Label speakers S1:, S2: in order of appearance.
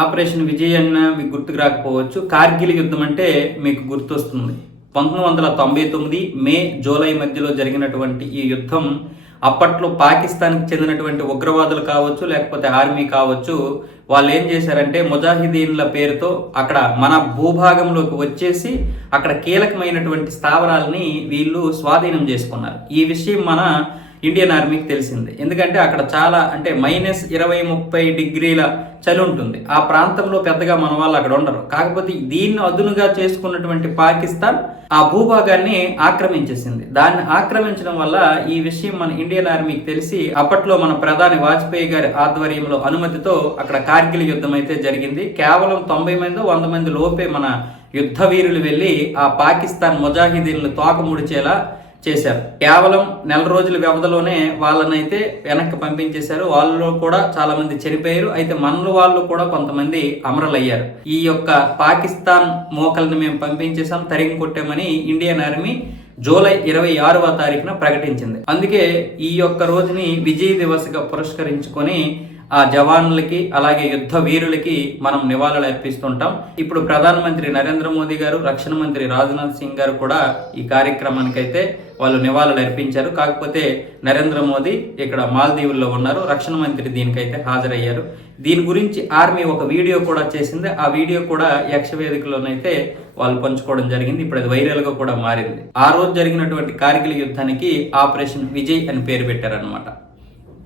S1: Operation Vijay అన్న మీకు గుర్తుకు రాకపోవచ్చు. కార్గిల్ యుద్ధం అంటే మీకు గుర్తొస్తుంది. పంతొమ్మిది వందల తొంభై తొమ్మిది మే జూలై మధ్యలో జరిగినటువంటి ఈ యుద్ధం అప్పట్లో పాకిస్తాన్కి చెందినటువంటి ఉగ్రవాదులు కావచ్చు లేకపోతే ఆర్మీ కావచ్చు వాళ్ళు ఏం చేశారంటే ముజాహిదీన్ల పేరుతో అక్కడ మన భూభాగంలోకి వచ్చేసి అక్కడ కీలకమైనటువంటి స్థావరాలని వీళ్ళు స్వాధీనం చేసుకున్నారు. ఈ విషయం మన ఇండియన్ ఆర్మీకి తెలిసింది. ఎందుకంటే అక్కడ చాలా అంటే మైనస్ ఇరవై ముప్పై డిగ్రీల చలి ఉంటుంది. ఆ ప్రాంతంలో పెద్దగా మన వాళ్ళు అక్కడ ఉండరు. కాకపోతే దీన్ని అదునుగా చేసుకున్నటువంటి పాకిస్తాన్ ఆ భూభాగాన్ని ఆక్రమించేసింది. దాన్ని ఆక్రమించడం వల్ల ఈ విషయం మన ఇండియన్ ఆర్మీకి తెలిసి అప్పట్లో మన ప్రధాని వాజ్పేయి గారి ఆధ్వర్యంలో అనుమతితో అక్కడ కార్గిల్ యుద్ధం అయితే జరిగింది. కేవలం తొంభై మంది వంద మంది లోపే మన యుద్ధ వీరులు వెళ్ళి ఆ పాకిస్తాన్ ముజాహిదీన్లు తోకముడిచేలా చేశారు. కేవలం నెల రోజుల వ్యవధిలోనే వాళ్ళనైతే వెనక్కి పంపించేశారు. వాళ్ళలో కూడా చాలా మంది చనిపోయారు. అయితే మనలో వాళ్ళు కూడా కొంతమంది అమరులయ్యారు. ఈ యొక్క పాకిస్తాన్ మోకల్ని మేము పంపించేసాం తరిగి కొట్టామని ఇండియన్ ఆర్మీ జూలై ఇరవై ఆరవ తారీఖున ప్రకటించింది. అందుకే ఈ యొక్క రోజుని విజయ్ దివస్గా పురస్కరించుకొని ఆ జవాన్లకి అలాగే యుద్ధ వీరులకి మనం నివాళులు అర్పిస్తుంటాం. ఇప్పుడు ప్రధానమంత్రి నరేంద్ర మోదీ గారు రక్షణ మంత్రి రాజ్నాథ్ సింగ్ గారు కూడా ఈ కార్యక్రమానికి అయితే వాళ్ళు నివాళులు అర్పించారు. కాకపోతే నరేంద్ర మోదీ ఇక్కడ మాల్దీవుల్లో ఉన్నారు. రక్షణ మంత్రి దీనికైతే హాజరయ్యారు. దీని గురించి ఆర్మీ ఒక వీడియో కూడా చేసింది. ఆ వీడియో కూడా యక్ష వేదికలోనైతే వాళ్ళు పంచుకోవడం జరిగింది. ఇప్పుడు అది వైరల్గా కూడా మారింది. ఆ రోజు జరిగినటువంటి కార్గిల్ యుద్ధానికి ఆపరేషన్ విజయ్ అని పేరు పెట్టారనమాట